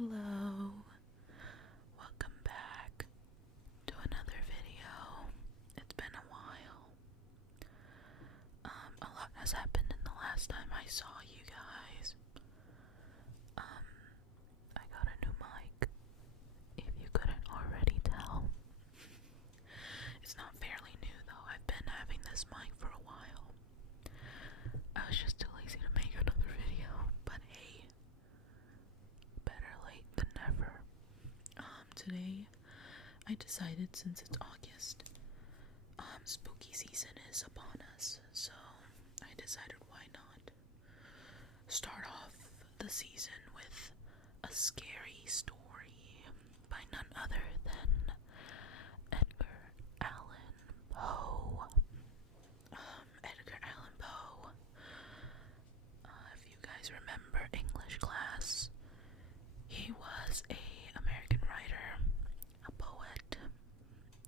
Hello, welcome back to another video. It's been a while. A lot has happened in the last time I saw you guys. I got a new mic, if you couldn't already tell. It's not fairly new though, I've been having this mic for a while. I was just too lazy to make another video, but hey, better late than never. Today I decided, since it's August, spooky season is upon us, so I decided why not start off the season with a scary story by none other than Edgar Allen Poe. Edgar Allen Poe, if you guys remember English class, he was a American writer, a poet,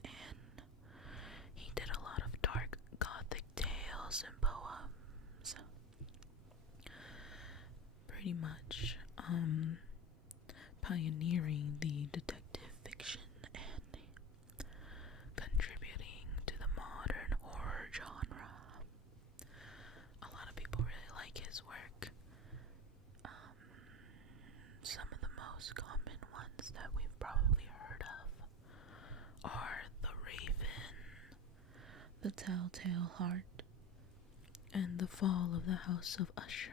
and he did a lot of dark gothic tales and poems. Pretty much pioneering the detective fiction and contributing to the modern horror genre. A lot of people really like his work. Some of the most common ones that we've probably heard of are The Raven, The Telltale Heart, and The Fall of the House of Usher.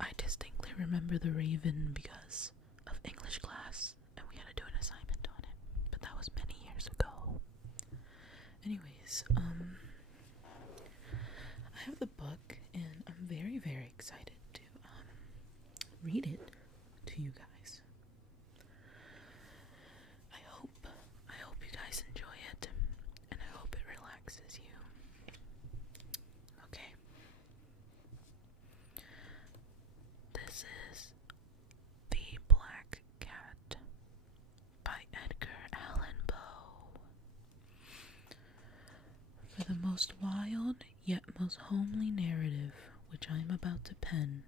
I distinctly remember The Raven because of English class, and we had to do an assignment on it, but that was many years ago. Anyways, I have the book, and I'm very, very excited to read it to you guys. I hope you guys enjoy it, and I hope it relaxes you. Okay. This is The Black Cat by Edgar Allan Poe. For the most wild yet most homely narrative which I am about to pen,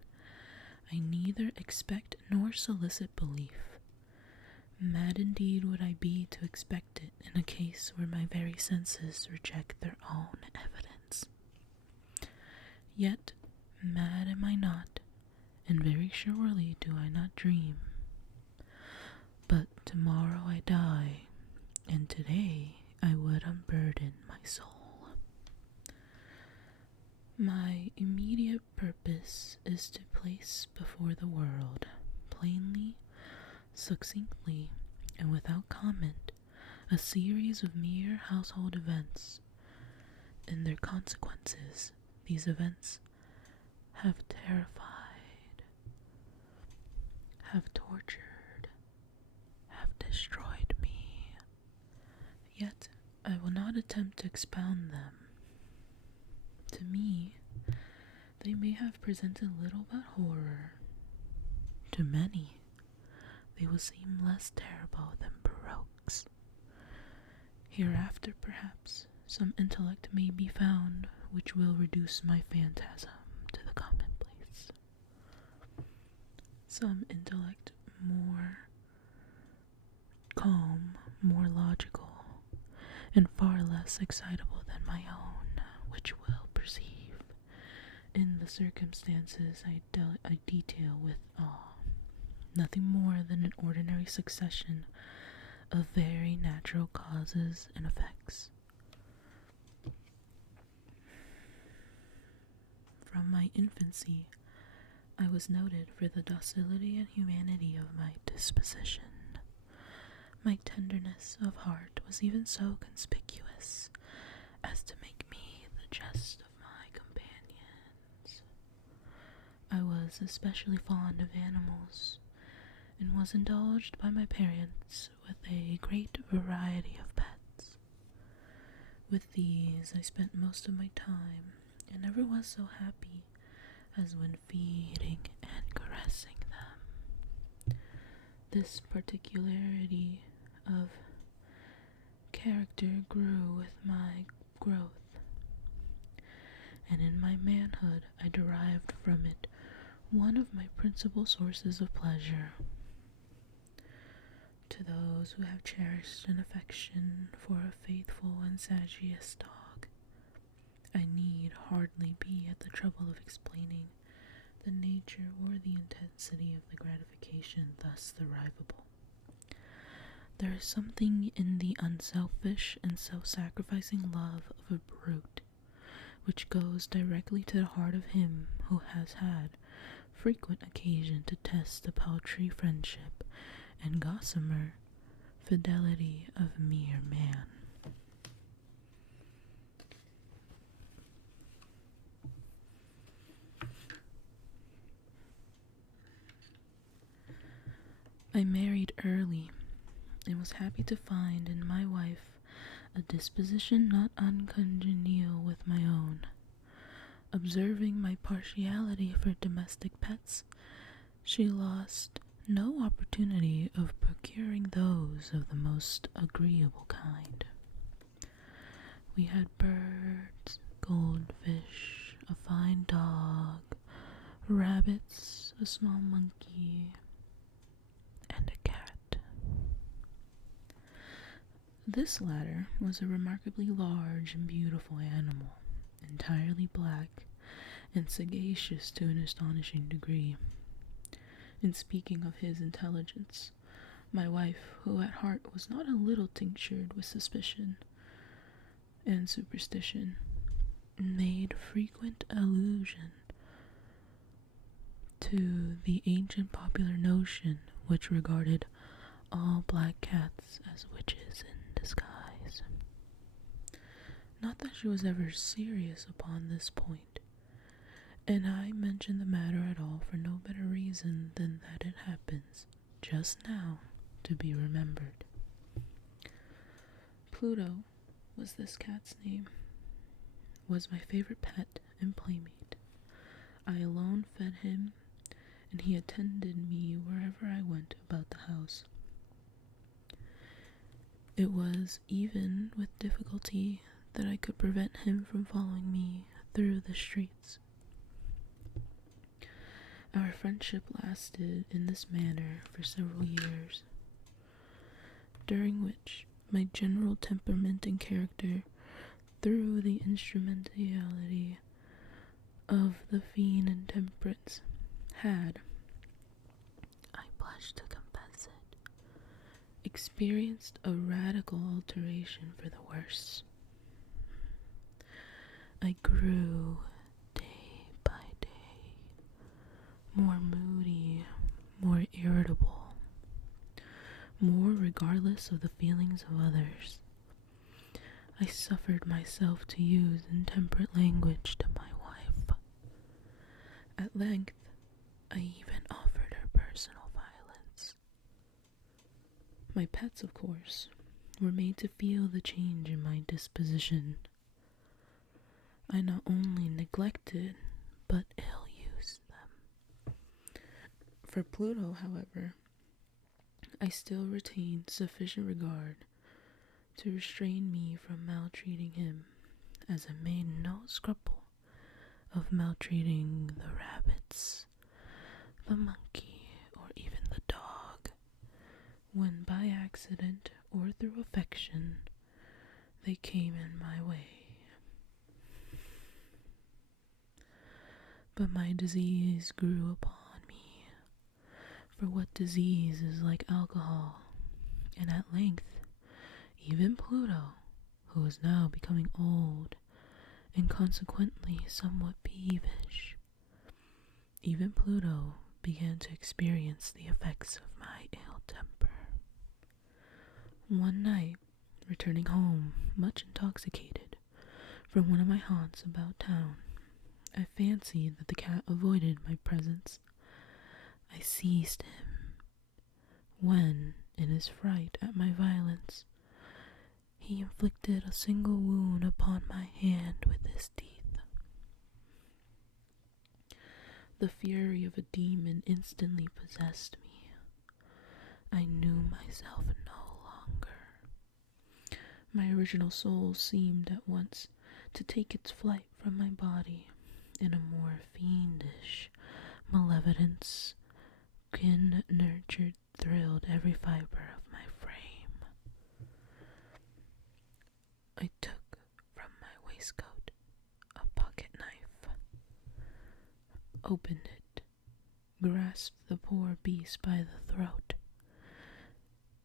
I neither expect nor solicit belief. Mad indeed would I be to expect it in a case where my very senses reject their own evidence. Yet mad am I not, and very surely do I not dream. But tomorrow I die, and today I would unburden my soul. My immediate purpose is to place before the world, plainly, succinctly, and without comment, a series of mere household events. And their consequences, these events have terrified, have tortured, have destroyed me. Yet I will not attempt to expound them. To me, they may have presented little but horror. To many, they will seem less terrible than baroques. Hereafter, perhaps, some intellect may be found which will reduce my phantasm to the commonplace. Some intellect more calm, more logical, and far less excitable than my own, which will perceive, in the circumstances I detail with awe, nothing more than an ordinary succession of very natural causes and effects. From my infancy, I was noted for the docility and humanity of my disposition. My tenderness of heart was even so conspicuous as to make me the jest of my companions. I was especially fond of animals, and was indulged by my parents with a great variety of pets. With these I spent most of my time, and never was so happy as when feeding and caressing them. This particularity of character grew with my growth, and in my manhood I derived from it one of my principal sources of pleasure. To those who have cherished an affection for a faithful and sagacious dog, I need hardly be at the trouble of explaining the nature or the intensity of the gratification thus derivable. There is something in the unselfish and self-sacrificing love of a brute which goes directly to the heart of him who has had frequent occasion to test the paltry friendship and gossamer fidelity of mere man. I married early and was happy to find in my wife a disposition not uncongenial with my own. Observing my partiality for domestic pets, she lost no opportunity of procuring those of the most agreeable kind. We had birds, goldfish, a fine dog, rabbits, a small monkey, and a cat. This latter was a remarkably large and beautiful animal, entirely black and sagacious to an astonishing degree. In speaking of his intelligence, my wife, who at heart was not a little tinctured with suspicion and superstition, made frequent allusion to the ancient popular notion which regarded all black cats as witches in disguise. Not that she was ever serious upon this point, and I mention the matter at all for no better reason than that it happens, just now, to be remembered. Pluto was this cat's name, was my favorite pet and playmate. I alone fed him, and he attended me wherever I went about the house. It was even with difficulty that I could prevent him from following me through the streets. Our friendship lasted in this manner for several years, during which my general temperament and character, through the instrumentality of the fiend intemperance, had, I blush to confess it, experienced a radical alteration for the worse. I grew day by day more moody, more irritable, more regardless of the feelings of others. I suffered myself to use intemperate language to my wife. At length, I even offered her personal violence. My pets, of course, were made to feel the change in my disposition. I not only neglected, but ill-used them. For Pluto, however, I still retained sufficient regard to restrain me from maltreating him, as I made no scruple of maltreating the rabbits, the monkey, or even the dog, when by accident or through affection they came in my way. But my disease grew upon me, for what disease is like alcohol, and at length even Pluto, who was now becoming old and consequently somewhat peevish, even Pluto began to experience the effects of my ill temper. One night, returning home much intoxicated from one of my haunts about town, I fancied that the cat avoided my presence. I seized him, when, in his fright at my violence, he inflicted a single wound upon my hand with his teeth. The fury of a demon instantly possessed me. I knew myself no longer. My original soul seemed at once to take its flight from my body, and a more fiendish, Malevolence, kin-nurtured, thrilled every fiber of my frame. I took from my waistcoat a pocket knife, opened it, grasped the poor beast by the throat,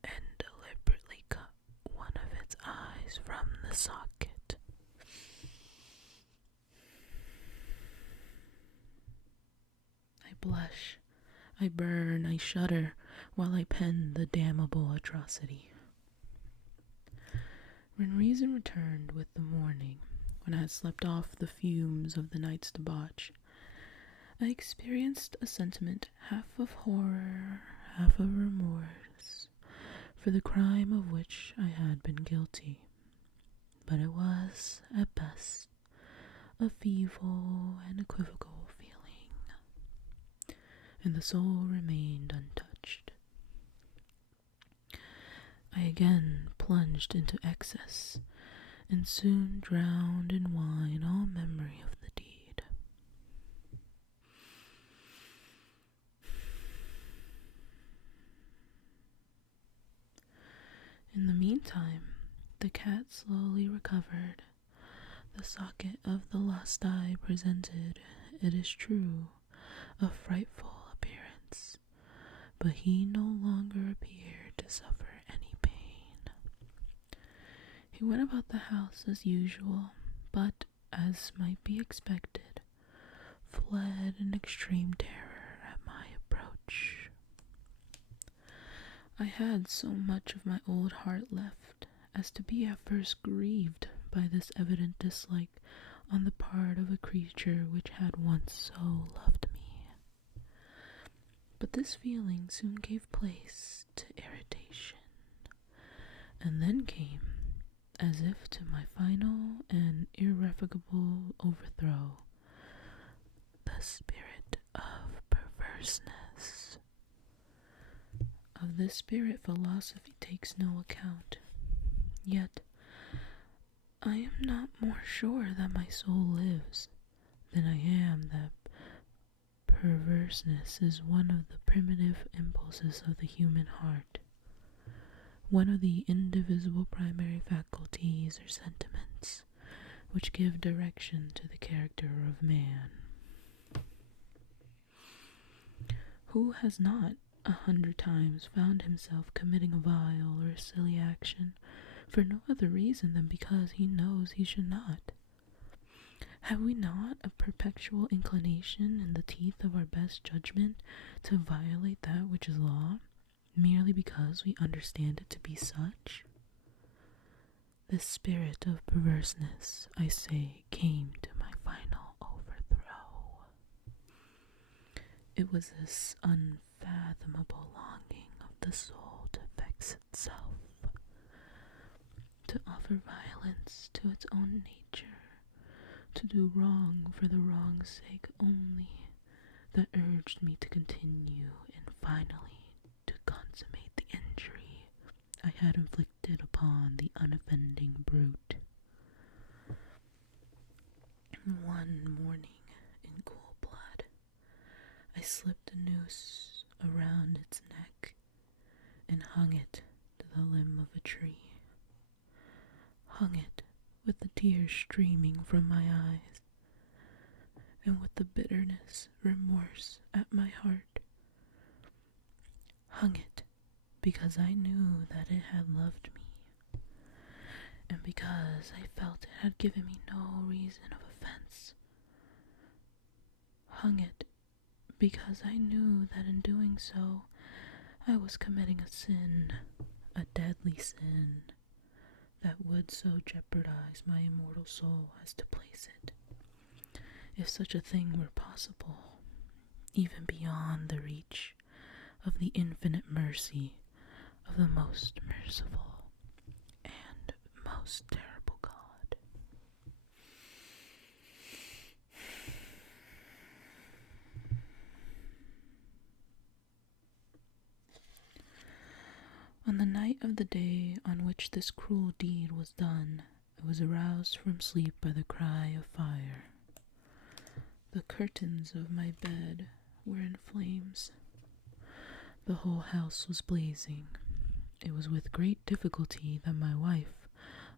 and deliberately cut one of its eyes from the socket. I blush, I burn, I shudder while I pen the damnable atrocity. When reason returned with the morning, when I had slept off the fumes of the night's debauch, I experienced a sentiment half of horror, half of remorse, for the crime of which I had been guilty. But it was, at best, a feeble and equivocal feeling, and the soul remained untouched. I again plunged into excess, and soon drowned in wine all memory of the deed. In the meantime, the cat slowly recovered. The socket of the lost eye presented, it is true, a frightful appearance, but he no longer appeared to suffer any pain. He went about the house as usual, but, as might be expected, fled in extreme terror at my approach. I had so much of my old heart left as to be at first grieved by this evident dislike on the part of a creature which had once so loved me. But this feeling soon gave place to irritation, and then came, as if to my final and irrevocable overthrow, the spirit of perverseness. Of this spirit philosophy takes no account, yet I am not more sure that my soul lives than I am that perverseness is one of the primitive impulses of the human heart, one of the indivisible primary faculties or sentiments which give direction to the character of man. Who has not 100 times found himself committing a vile or silly action for no other reason than because he knows he should not? Have we not a perpetual inclination in the teeth of our best judgment to violate that which is law, merely because we understand it to be such? This spirit of perverseness, I say, came to my final overthrow. It was this unfathomable longing of the soul to vex itself, to offer violence to its own nature, to do wrong for the wrong's sake only, that urged me to continue and finally to consummate the injury I had inflicted upon the unoffending brute. One morning, in cool blood, I slipped a noose around its neck and hung it to the limb of a tree. Hung it with the tears streaming from my eyes, and with the bitterness, remorse at my heart. Hung it because I knew that it had loved me, and because I felt it had given me no reason of offense. Hung it because I knew that in doing so, I was committing a sin, a deadly sin, that would so jeopardize my immortal soul as to place it, if such a thing were possible, even beyond the reach of the infinite mercy of the most merciful and most terrible God. On the night of the day on which this cruel deed was done, I was aroused from sleep by the cry of fire. The curtains of my bed were in flames. The whole house was blazing. It was with great difficulty that my wife,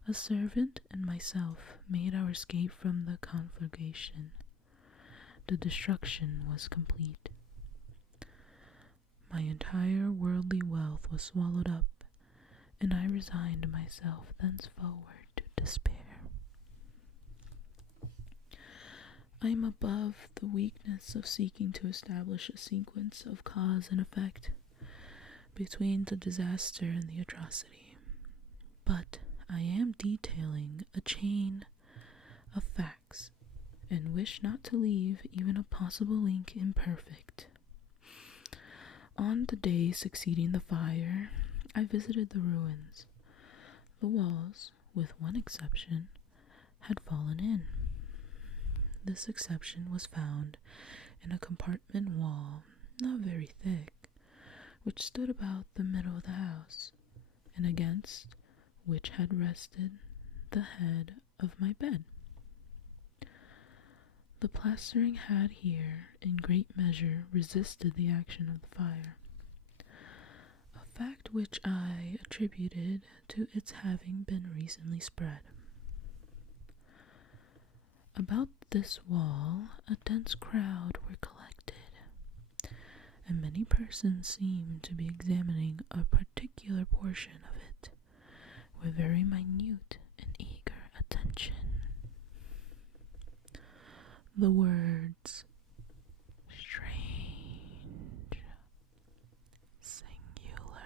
a servant, and myself made our escape from the conflagration. The destruction was complete. My entire worldly wealth was swallowed up, and I resigned myself thenceforward to despair. I am above the weakness of seeking to establish a sequence of cause and effect between the disaster and the atrocity, but I am detailing a chain of facts and wish not to leave even a possible link imperfect. On the day succeeding the fire, I visited the ruins. The walls, with one exception, had fallen in. This exception was found in a compartment wall, not very thick, which stood about the middle of the house, and against which had rested the head of my bed. The plastering had here, in great measure, resisted the action of the fire, a fact which I attributed to its having been recently spread. About this wall a dense crowd were collected, and many persons seemed to be examining a particular portion of it with very minute and eager attention. The words strange, singular,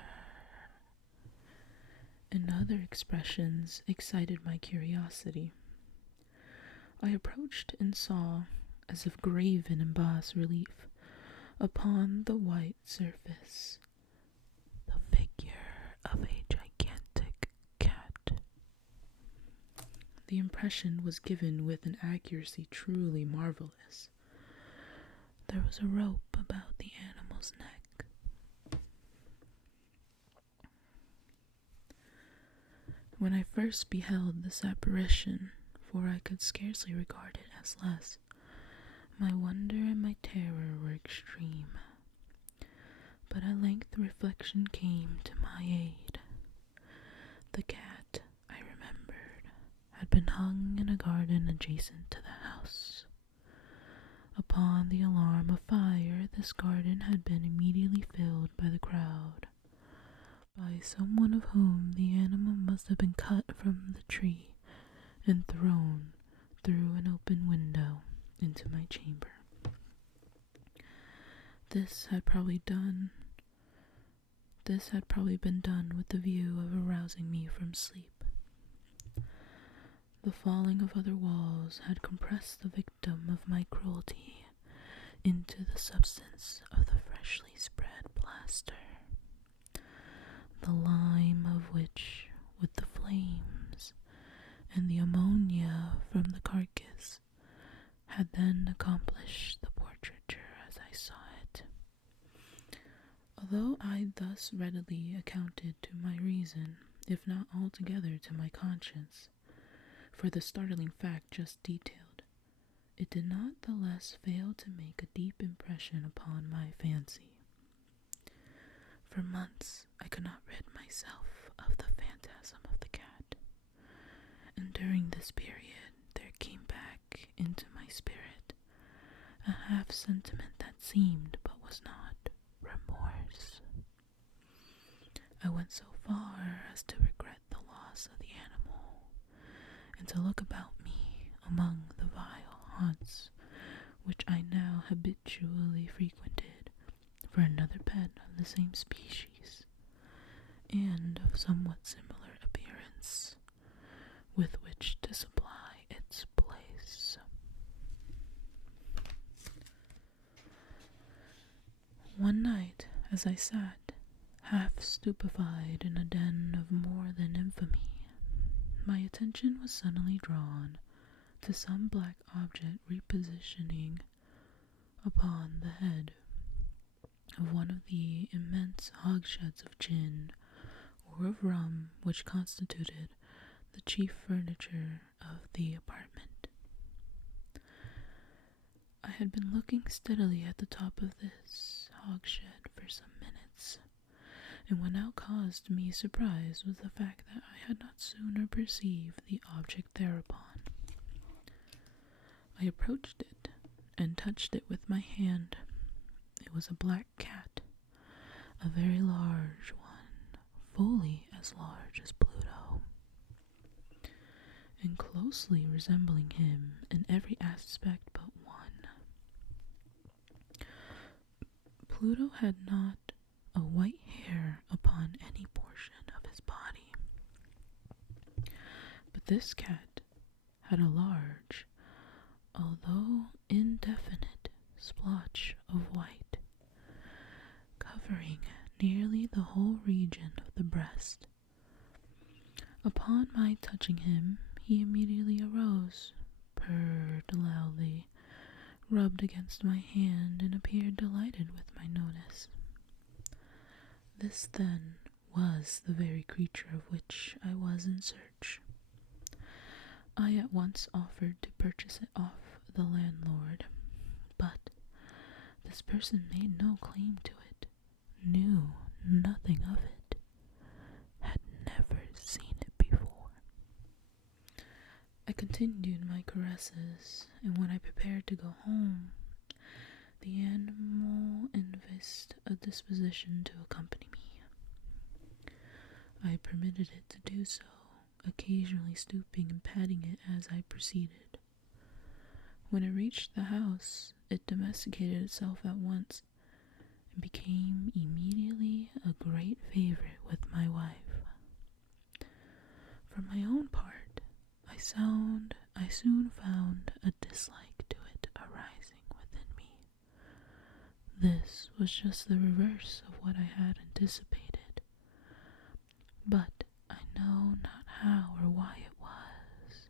and other expressions excited my curiosity. I approached and saw, as if graven in bas relief upon the white surface, the figure of a gigantic cat. The impression was given with an accuracy truly marvelous. There was a rope about the animal's neck. When I first beheld this apparition, for I could scarcely regard it as less, my wonder and my terror were extreme. But at length reflection came to my aid. The cat, I remembered, had been hung in a garden adjacent to the house. Upon the alarm of fire, this garden had been immediately filled by the crowd, by someone of whom the animal must have been cut from the tree and thrown through an open window into my chamber. This had probably been done with the view of arousing me from sleep. The falling of other walls had compressed the victim of my cruelty into the substance of the freshly spread plaster, the lime of which, with the flames and the ammonia from the carcass, had then accomplished the portraiture as I saw it. Although I thus readily accounted to my reason, if not altogether to my conscience, for the startling fact just detailed, it did not the less fail to make a deep impression upon my fancy. For months I could not rid myself of the phantasm of the cat, and during this period there came back into my spirit a half sentiment that seemed but was not remorse. I went so far as to regret the loss of the animal, and to look about me among the vile haunts which I now habitually frequented for another pet of the same species, and of somewhat similar appearance, with which to supply its place. One night, as I sat, half stupefied in a den of more than infamy, my attention was suddenly drawn to some black object repositioning upon the head of one of the immense hogsheads of gin or of rum which constituted the chief furniture of the apartment. I had been looking steadily at the top of this hogshed for some minutes, and what now caused me surprise was the fact that I had not sooner perceived the object thereupon. I approached it and touched it with my hand. It was a black cat, a very large one, fully as large as Pluto, and closely resembling him in every aspect but one. Pluto had not a white hair upon any portion of his body, but this cat had a large, although indefinite, splotch of white, covering nearly the whole region of the breast. Upon my touching him, he immediately arose, purred loudly, rubbed against my hand, and appeared delighted with my notice. This, then, was the very creature of which I was in search. I at once offered to purchase it off the landlord, but this person made no claim to it, knew nothing of it, had never seen it before. I continued my caresses, and when I prepared to go home, the animal evinced a disposition to accompany me. I permitted it to do so, occasionally stooping and patting it as I proceeded. When it reached the house, it domesticated itself at once, and became immediately a great favorite with my wife. For my own part, I soon found a dislike to it arising within me. This was just the reverse of what I had anticipated, but I know not how or why it was.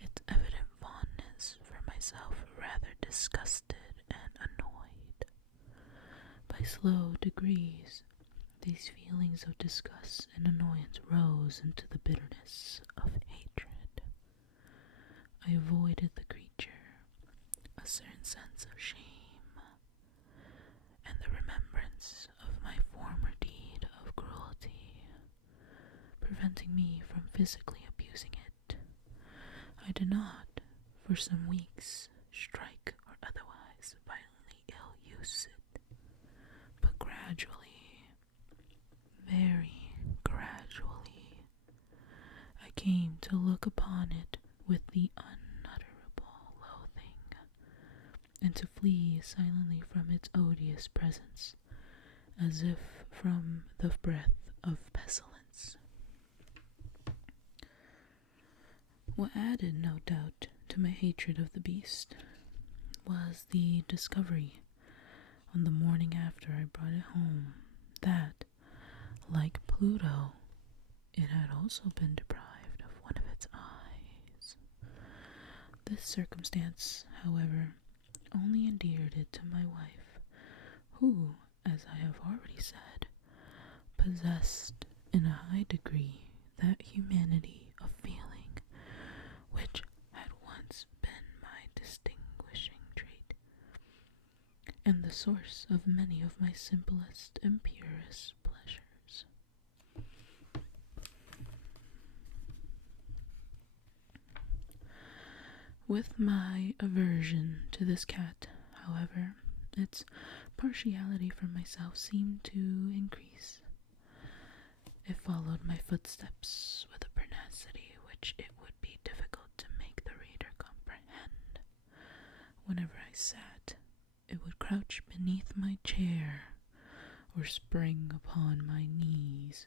Its evident fondness for myself rather disgusted and annoyed. By slow degrees, these feelings of disgust and annoyance rose into the bitterness of hatred. I avoided the creature, a certain sense of shame, and the remembrance of my former deed of cruelty, preventing me from physically abusing it. I did not, for some weeks, strike or otherwise violently ill-use it, but gradually, very gradually, I came to look upon it with the unutterable loathing, and to flee silently from its odious presence, as if from the breath of pestilence. What added, no doubt, to my hatred of the beast was the discovery, on the morning after I brought it home, that, like Pluto, it had also been deprived of one of its eyes. This circumstance, however, only endeared it to my wife, who, as I have already said, possessed in a high degree that humanity of feeling which had once been my distinguishing trait, and the source of many of my simplest and purest pleasures. With my aversion to this cat, however, its partiality for myself seemed to increase. It followed my footsteps with a pertinacity which it would be difficult to make the reader comprehend. Whenever I sat, it would crouch beneath my chair, or spring upon my knees,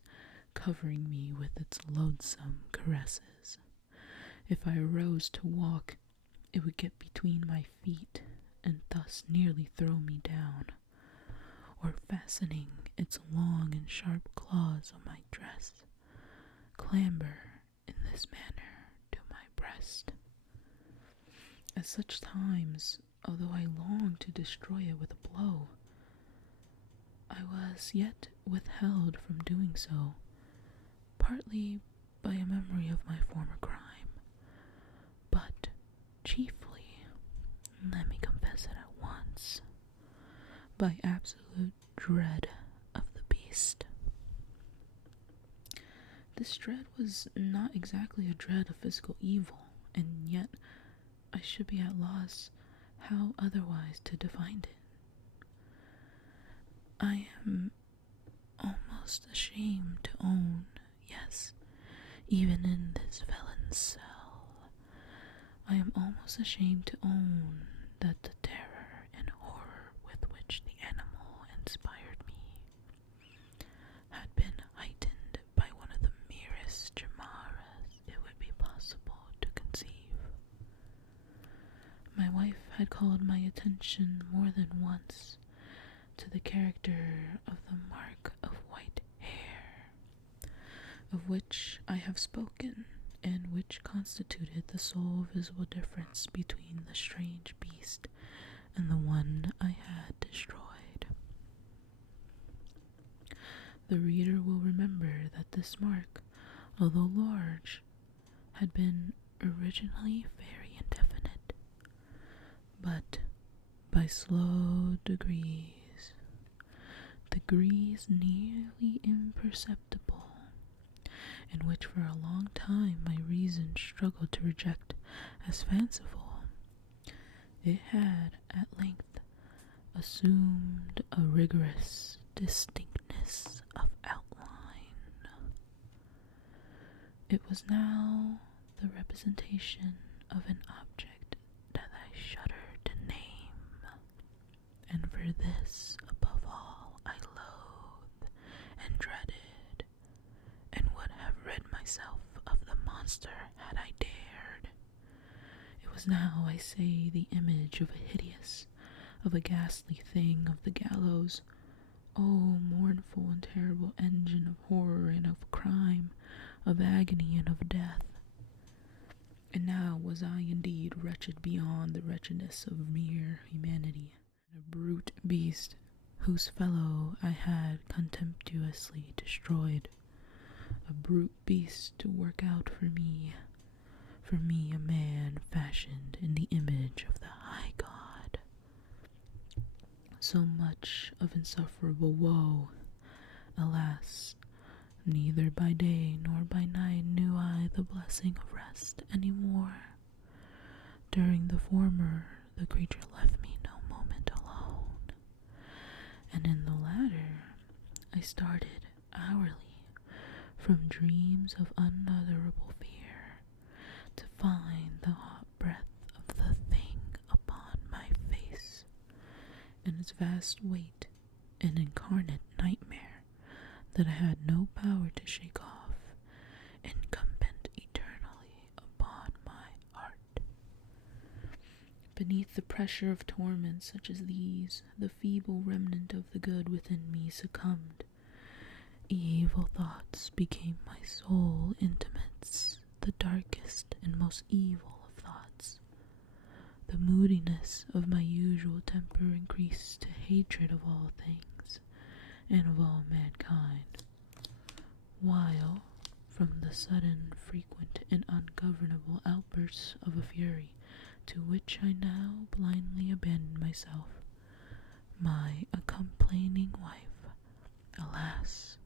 covering me with its loathsome caresses. If I arose to walk, it would get between my feet, and thus nearly throw me down, or fastening its long and sharp claws on my dress, clamber in this manner to my breast. At such times, although I longed to destroy it with a blow, I was yet withheld from doing so, partly by a memory of my former crime, but chiefly, let me confess possessed at once by absolute dread of the beast. This dread was not exactly a dread of physical evil, and yet I should be at loss how otherwise to define it. I am almost ashamed to own, yes, even in this felon's cell, I am almost ashamed to own that the terror and horror with which the animal inspired me had been heightened by one of the merest chimeras it would be possible to conceive. My wife had called my attention more than once to the character of the mark of white hair, of which I have spoken, and which constituted the sole visible difference between the strange beast and the one I had destroyed. The reader will remember that this mark, although large, had been originally very indefinite, but by slow degrees nearly imperceptible, and which for a long time my reason struggled to reject as fanciful, it had at length assumed a rigorous distinctness of outline. It was now the representation of an object that I shudder to name, and for this, above all, I loathed and dreaded, and would have rid myself of the monster had I dared. It was now, I say, the image of a hideous, of a ghastly thing of the gallows. Oh, mournful and terrible engine of horror and of crime, of agony and of death. And now was I indeed wretched beyond the wretchedness of mere humanity, a brute beast whose fellow I had contemptuously destroyed, a brute beast to work out for me a man fashioned in the image of the high God. So much of insufferable woe, alas, neither by day nor by night knew I the blessing of rest any more. During the former, the creature left me no moment alone, and in the latter, I started hourly from dreams of unutterable fear to find the hot breath of the thing upon my face, and its vast weight an incarnate nightmare that I had no power to shake off, incumbent eternally upon my heart. Beneath the pressure of torments such as these, the feeble remnant of the good within me succumbed. Evil thoughts became my sole intimates, the darkest and most evil of thoughts. The moodiness of my usual temper increased to hatred of all things and of all mankind, while, from the sudden, frequent, and ungovernable outbursts of a fury to which I now blindly abandoned myself, my complaining wife, alas,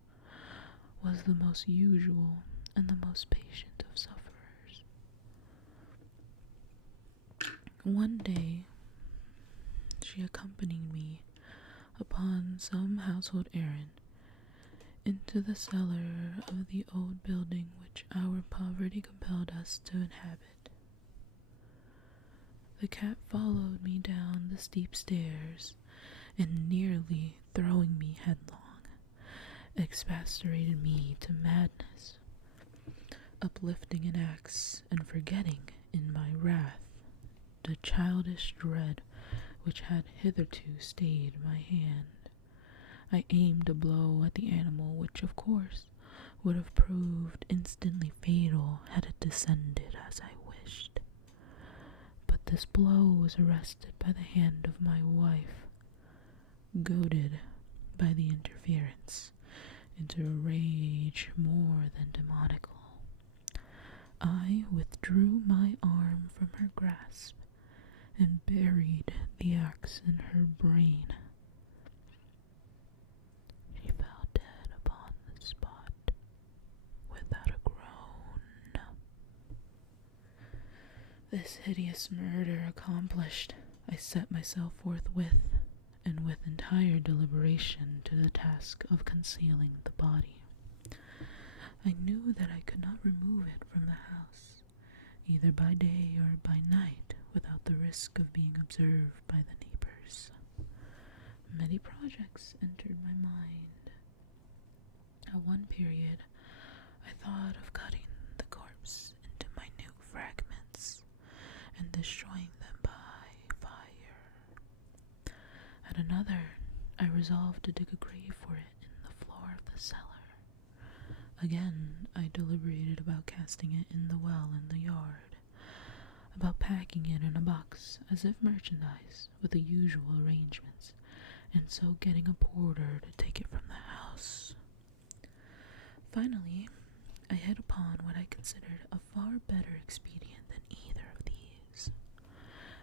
was the most usual and the most patient of sufferers. One day, she accompanied me upon some household errand into the cellar of the old building which our poverty compelled us to inhabit. The cat followed me down the steep stairs, and nearly throwing me headlong, expostulated me to madness, uplifting an axe and forgetting in my wrath the childish dread which had hitherto stayed my hand. I aimed a blow at the animal which, of course, would have proved instantly fatal had it descended as I wished. But this blow was arrested by the hand of my wife, goaded by the interference into a rage more than demoniacal. I withdrew my arm from her grasp, and buried the axe in her brain. She fell dead upon the spot without a groan. This hideous murder accomplished, I set myself forthwith, and with entire deliberation, to the task of concealing the body. I knew that I could not remove it from the house, either by day or by night, without the risk of being observed by the neighbors. Many projects entered my mind. At one period, I thought of cutting the corpse into minute fragments and destroying them by fire. At another, I resolved to dig a grave for it in the floor of the cellar. Again, I deliberated about casting it in the well in the yard, about packing it in a box as if merchandise with the usual arrangements, and so getting a porter to take it from the house. Finally, I hit upon what I considered a far better expedient than either of these.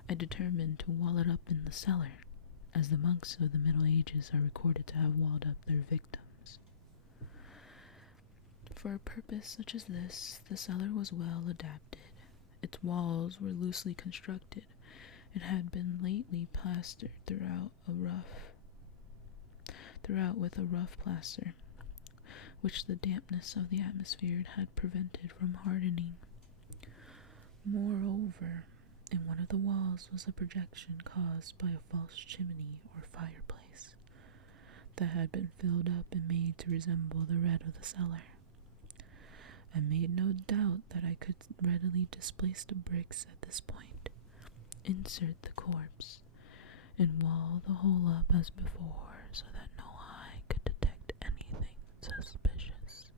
I determined to wall it up in the cellar, as the monks of the Middle Ages are recorded to have walled up their victims. For a purpose such as this, the cellar was well adapted. Its walls were loosely constructed, and had been lately plastered throughout with a rough plaster, which the dampness of the atmosphere had prevented from hardening. Moreover, in one of the walls was a projection caused by a false chimney or fireplace that had been filled up and made to resemble the red of the cellar. I made no doubt that I could readily displace the bricks at this point, insert the corpse, and wall the whole up as before, so that no eye could detect anything suspicious.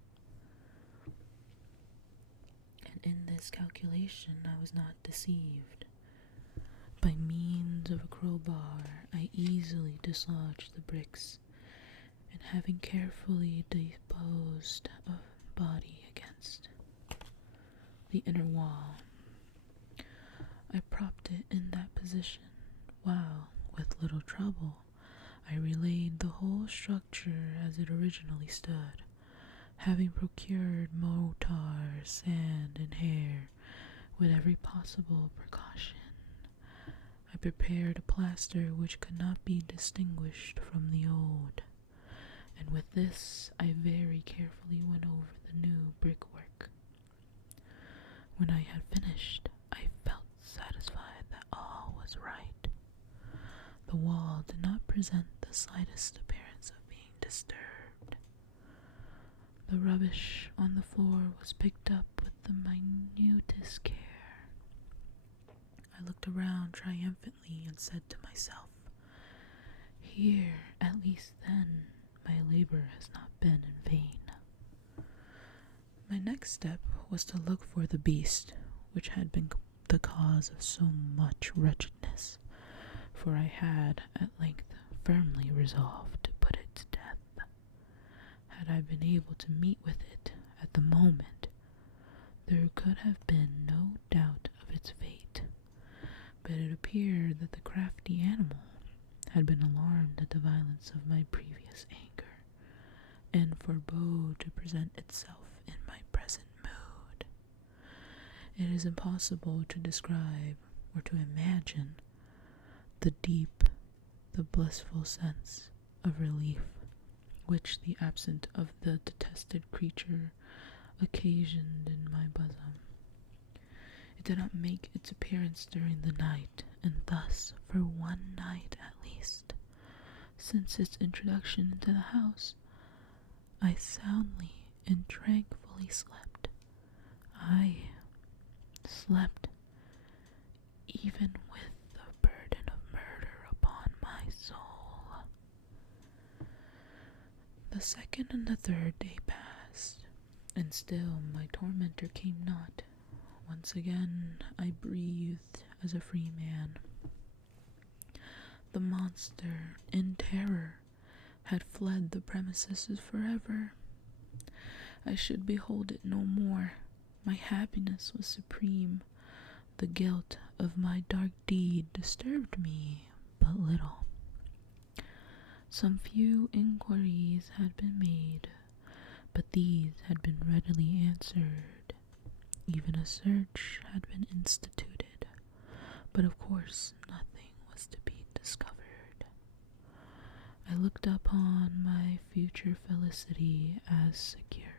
And in this calculation I was not deceived. By means of a crowbar I easily dislodged the bricks, and having carefully disposed of body against the inner wall, I propped it in that position, while, with little trouble, I relaid the whole structure as it originally stood, having procured mortar, sand, and hair, with every possible precaution. I prepared a plaster which could not be distinguished from the old, and with this I very carefully went over the new brickwork. When I had finished, I felt satisfied that all was right. The wall did not present the slightest appearance of being disturbed. The rubbish on the floor was picked up with the minutest care. I looked around triumphantly and said to myself, "Here, at least then, my labor has not been in vain." My next step was to look for the beast which had been the cause of so much wretchedness, for I had at length firmly resolved to put it to death. Had I been able to meet with it at the moment, there could have been no doubt of its fate, but it appeared that the crafty animal had been alarmed at the violence of my previous anger, and forbore to present itself in my present mood. It is impossible to describe or to imagine the deep, the blissful sense of relief which the absence of the detested creature occasioned in my bosom. It did not make its appearance during the night, and thus, for one night at least, since its introduction into the house, I soundly and tranquilly slept. I slept even with the burden of murder upon my soul. The second and the third day passed, and still my tormentor came not. Once again I breathed as a free man. The monster, in terror, had fled the premises forever. I should behold it no more. My happiness was supreme. The guilt of my dark deed disturbed me but little. Some few inquiries had been made, but these had been readily answered. Even a search had been instituted, but of course nothing was to be discovered. I looked upon my future felicity as secured.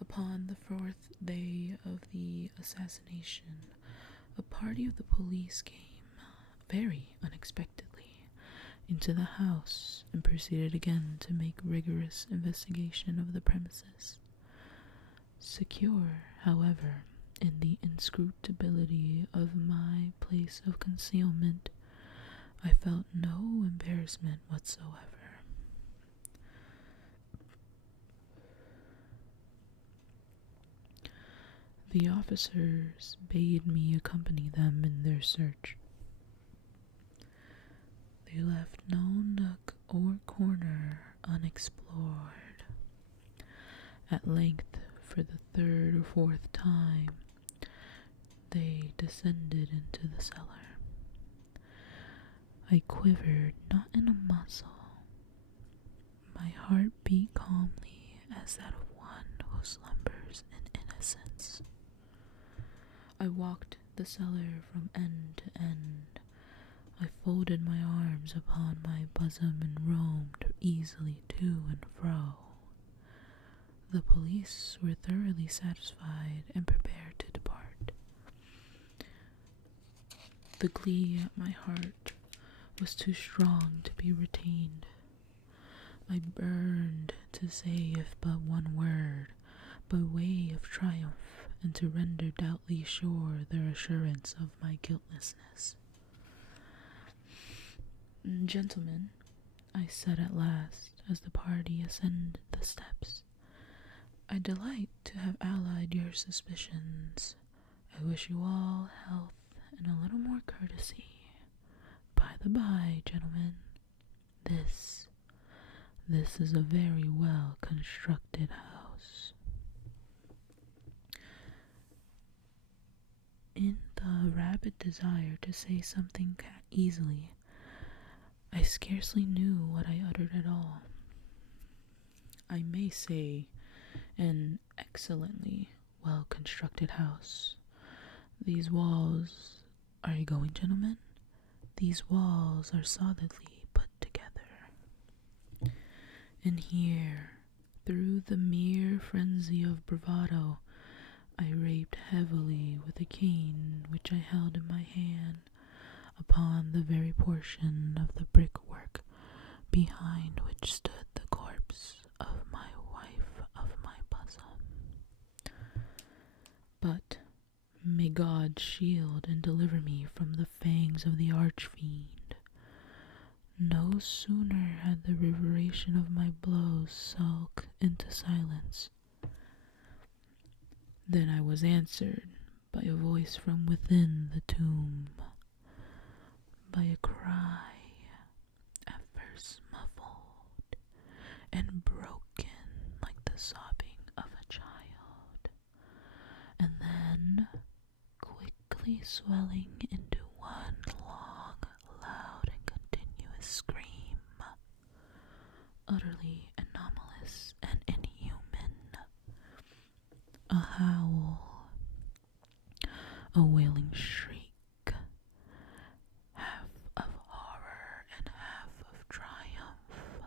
Upon the 4th day of the assassination, a party of the police came, very unexpectedly, into the house and proceeded again to make rigorous investigation of the premises. Secure, however, in the inscrutability of my place of concealment, I felt no embarrassment whatsoever. The officers bade me accompany them in their search. They left no nook or corner unexplored. At length, for the 3rd or 4th time, they descended into the cellar. I quivered not in a muscle. My heart beat calmly as that of one who slumbers in innocence. I walked the cellar from end to end. I folded my arms upon my bosom and roamed easily to and fro. The police were thoroughly satisfied and prepared to depart. The glee at my heart was too strong to be retained. I burned to say if but one word, by way of triumph, and to render doubly sure their assurance of my guiltlessness. "Gentlemen," I said at last, as the party ascended the steps, "I delight to have allayed your suspicions. I wish you all health and a little more courtesy. By the by, gentlemen, this is a very well constructed house." In the rabid desire to say something easily, I scarcely knew what I uttered at all. I may say an excellently well-constructed house. These walls— are you going, gentlemen? These walls are solidly put together. And here, through the mere frenzy of bravado, I raped heavily with a cane which I held in my hand upon the very portion of the brickwork behind which stood the corpse of my wife of my bosom. But may God shield and deliver me from the fangs of the arch-fiend. No sooner had the reverberation of my blows sunk into silence than I was answered by a voice from within the tomb, by a cry, at first muffled and broken like the sobbing of a child, and then quickly swelling into one long, loud, and continuous scream, utterly anomalous and inhuman. A howl, a wailing shriek, half of horror and half of triumph,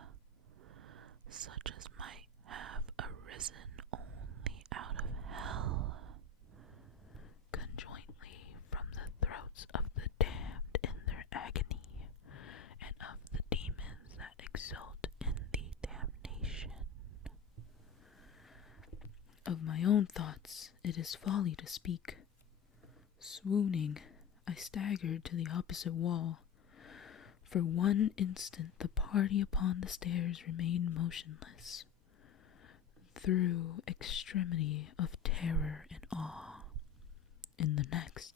such as might have arisen only out of hell, conjointly from the throats of the damned in their agony, and of the demons that exult in the damnation. Of my own thoughts it is folly to speak. Swooning, I staggered to the opposite wall. For one instant the party upon the stairs remained motionless, through extremity of terror and awe. In the next,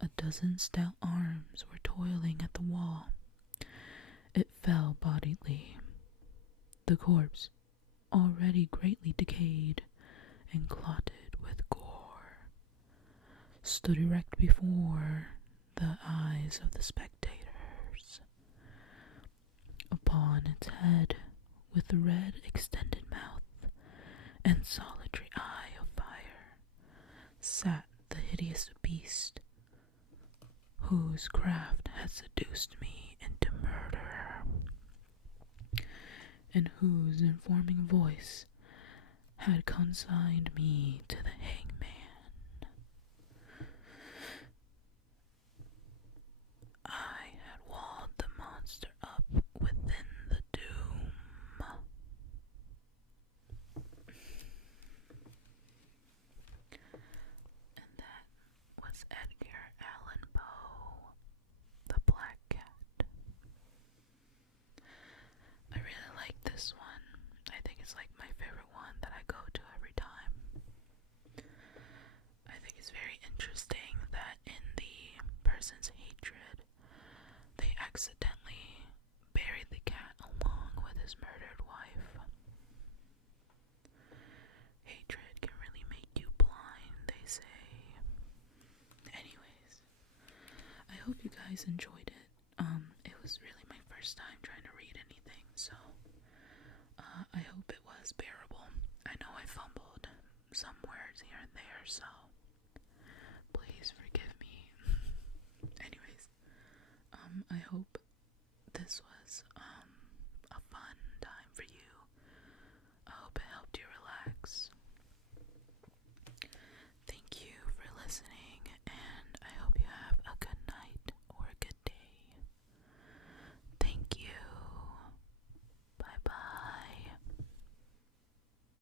a dozen stout arms were toiling at the wall. It fell bodily. The corpse, already greatly decayed and clotted with gore, stood erect before the eyes of the spectators. Upon its head, with the red extended mouth and solitary eye of fire, sat the hideous beast, whose craft had seduced me into murder, and whose informing voice had consigned me to the hangman. I had walled the monster up within the tomb. And that was Edgar Allan Poe, The Black Cat. I really like this one. I think it's like my favorite one that I go to every time. I think it's very interesting that in the person's hatred, they accidentally buried the cat along with his murdered wife. Hatred can really make you blind, they say. Anyways, I hope you guys enjoyed it. It was really my first time trying to read anything, so I hope it was bearable. I know I fumbled some words here and there, so